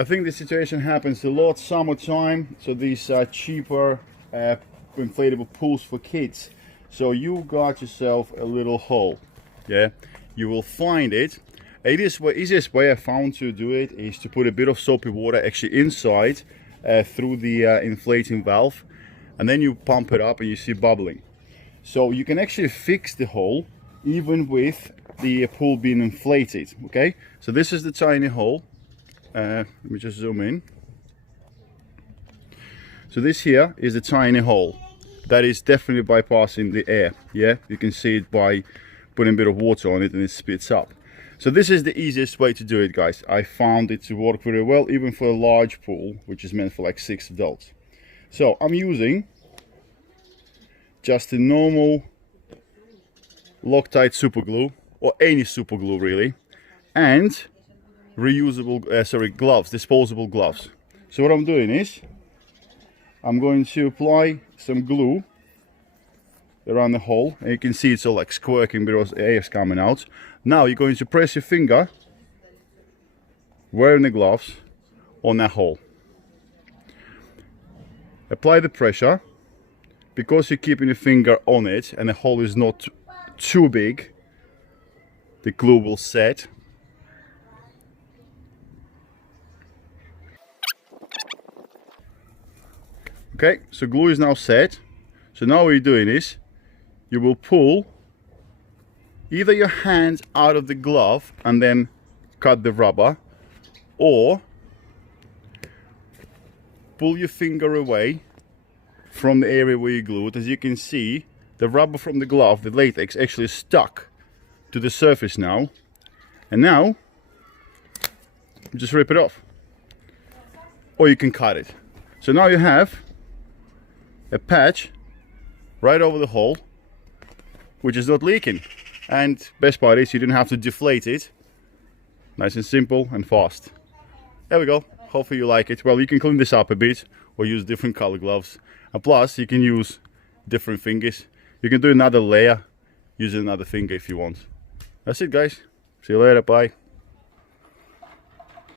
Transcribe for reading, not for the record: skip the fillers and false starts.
I think the situation happens a lot summertime, so these cheaper inflatable pools for kids. So you got yourself a little hole, yeah? You will find it. Easiest way I found to do it is to put a bit of soapy water actually inside through the inflating valve, and then you pump it up and you see bubbling. So you can actually fix the hole even with the pool being inflated, okay? So this is the tiny hole. Let me just zoom in. So this here is a tiny hole that is definitely bypassing the air, yeah? You can see it by putting a bit of water on it and it spits up. So this is the easiest way to do it, guys. I found it to work very well, even for a large pool, which is meant for like 6 adults. So I'm using just a normal Loctite super glue, or any super glue really, and reusable, gloves, disposable gloves. So what I'm doing is, I'm going to apply some glue around the hole, and you can see it's all like squirting because air is coming out. Now you're going to press your finger, wearing the gloves, on that hole. Apply the pressure. Because you're keeping your finger on it and the hole is not too big, the glue will set. Okay, so glue is now set. So now what you're doing is, you will pull either your hand out of the glove and then cut the rubber, or pull your finger away from the area where you glued. As you can see, the rubber from the glove, the latex, actually stuck to the surface now. And now, just rip it off. Or you can cut it. So now you have a patch right over the hole, which is not leaking. And best part is you didn't have to deflate it. Nice and simple and fast. There we go. Hopefully you like it. Well, you can clean this up a bit or use different color gloves. And plus, you can use different fingers. You can do another layer using another finger if you want. That's it, guys. See you later. Bye.